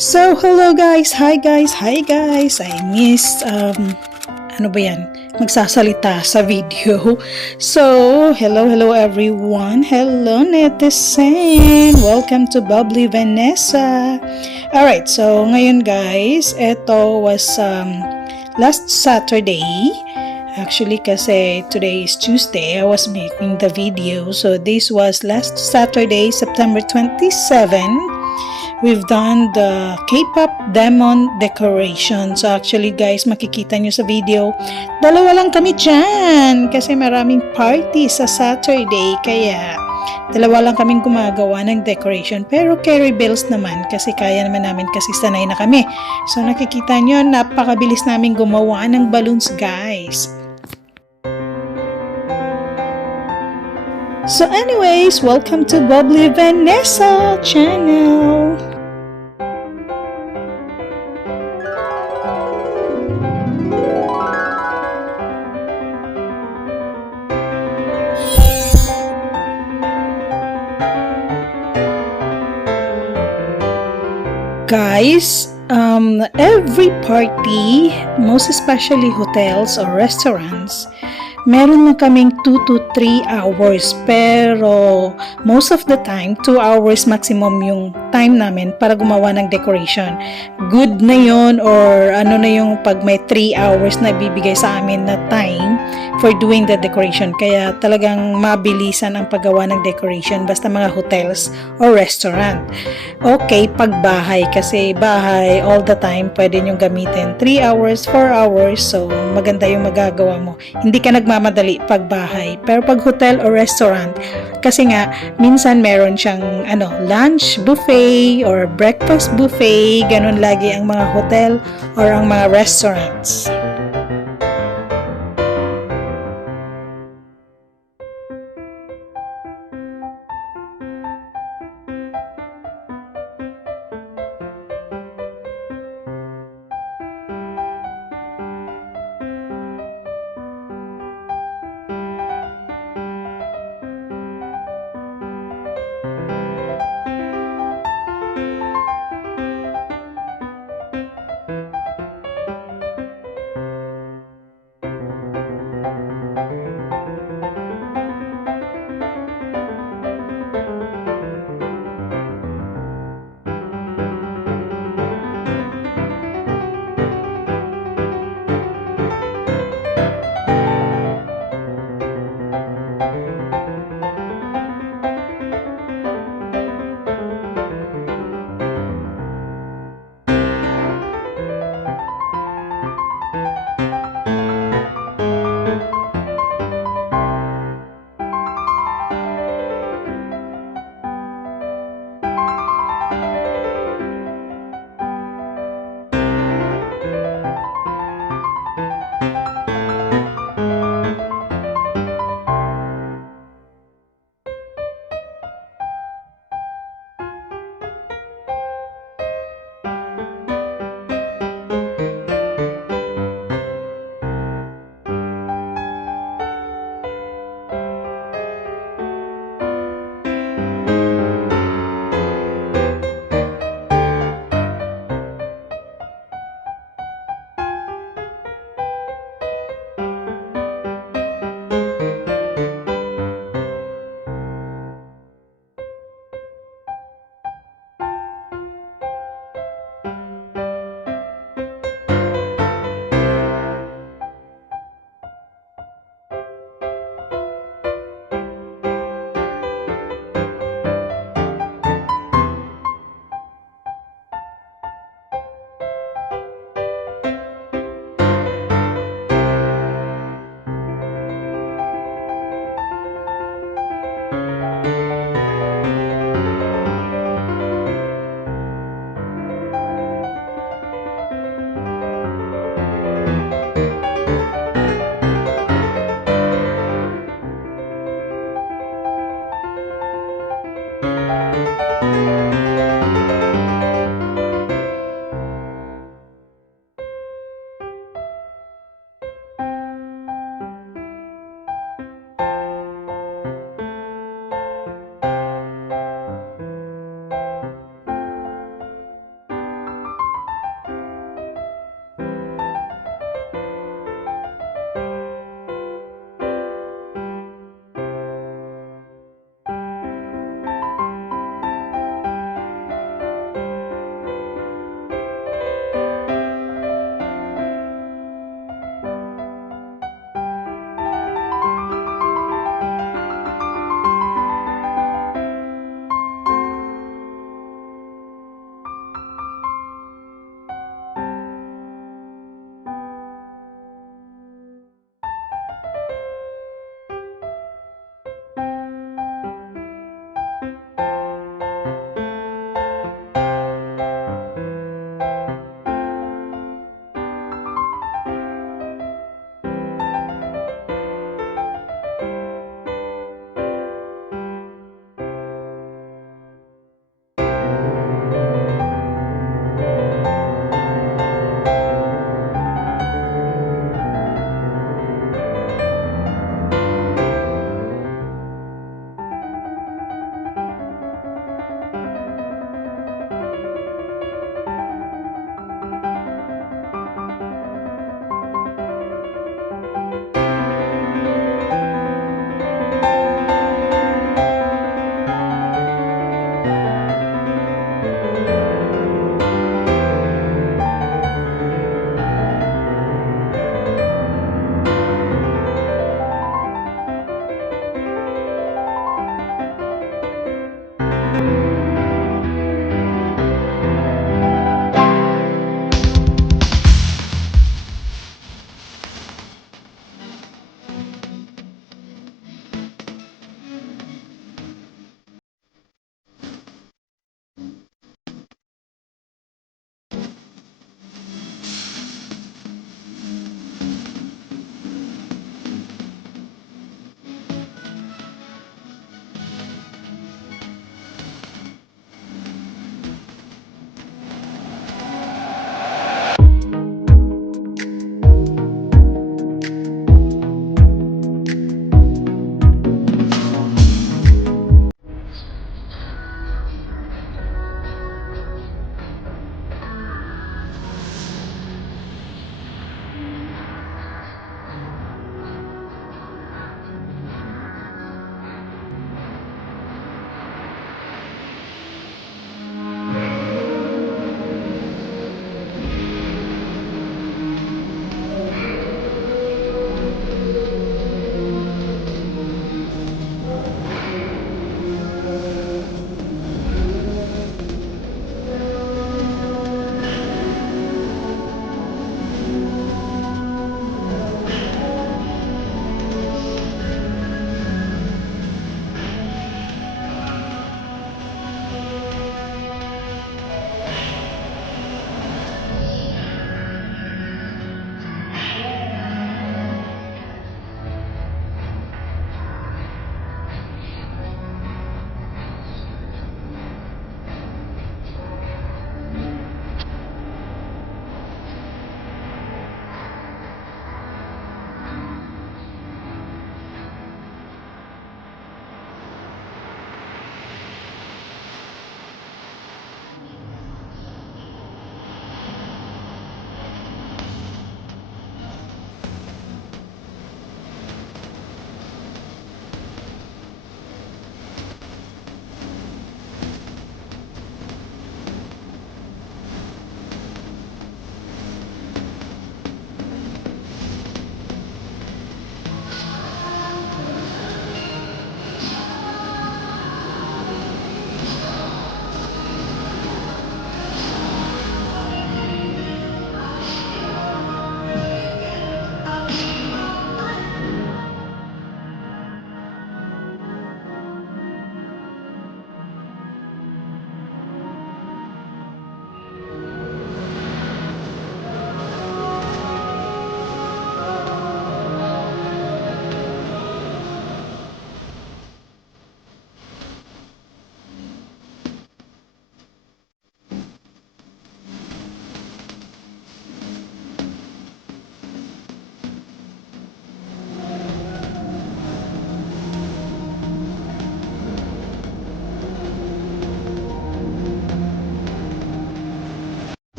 So, hello guys! Hi guys! Hi guys! I missed, ano ba yan? Magsasalita sa video. So, hello everyone! Hello netizen! Welcome to BubblyVanessa! Alright, so ngayon guys, ito was last Saturday. Actually, kasi today is Tuesday, I was making the video. So, this was last Saturday, September 27. We've done the K-pop demon decoration. So actually guys, makikita nyo sa video, dalawa lang kami dyan kasi maraming party sa Saturday. Kaya dalawa lang kaming gumagawa ng decoration. Pero carry bells naman kasi kaya naman namin kasi sanay na kami. So nakikita nyo, napakabilis namin gumawa ng balloons guys. So anyways, welcome to BubblyVanessa channel. Guys, every party, most especially hotels or restaurants, meron lang kaming 2 to 3 hours, pero most of the time 2 hours maximum yung time namin para gumawa ng decoration. Good na yun, or ano na yung pag may 3 hours na bibigay sa amin na time for doing the decoration. Kaya talagang mabilisan ang paggawa ng decoration basta mga hotels or restaurant. Okay, pag bahay, kasi bahay all the time pwede nyo gamitin 3 hours, 4 hours, so maganda yung magagawa mo. Hindi ka nagmamadali pag bahay. Pero pag hotel or restaurant, kasi nga minsan meron siyang lunch buffet or breakfast buffet, ganun lagi ang mga hotel or ang mga restaurants.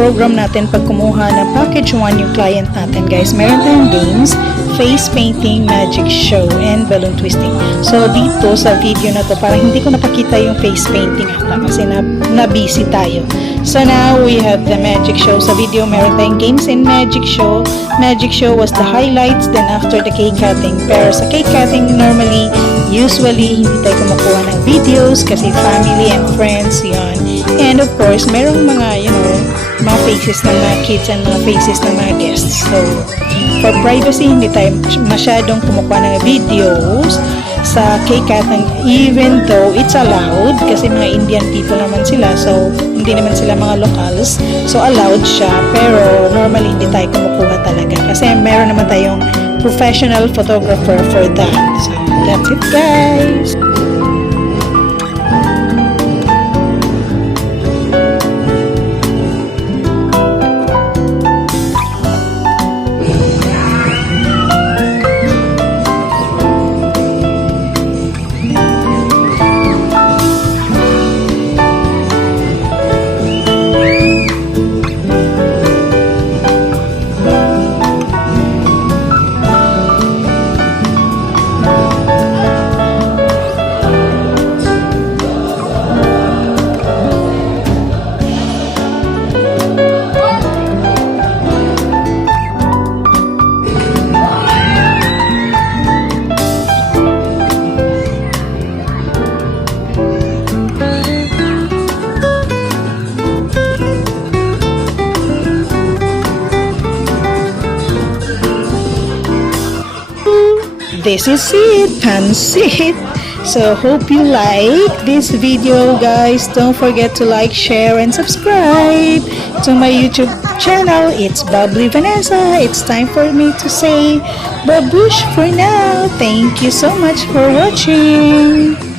program natin pag kumuha ng package 1 yung client natin, guys. Meron tayong games, face painting, magic show, and balloon twisting. So dito sa video na to, parang hindi ko napakita yung face painting ata kasi na-busy tayo. So now we have the magic show. Sa video meron tayong games and magic show. Magic show was the highlights, then after the cake cutting. Pero sa cake cutting, usually hindi tayo kumukuha ng videos kasi family and friends yon. And of course, merong mga, mga faces ng mga kids and mga faces ng mga guests. So, for privacy, hindi tayo masyadong kumukuha ng videos sa cake cutting, even though it's allowed kasi mga Indian people naman sila, so hindi naman sila mga locals, so allowed siya, pero normally hindi tayo kumukuha talaga kasi meron naman tayong professional photographer for that. So that's it, guys. this is it, pansit. So hope you like this video, guys. Don't forget to like, share, and subscribe to my YouTube channel. It's BubblyVanessa. It's time for me to say babush for now. Thank you so much for watching.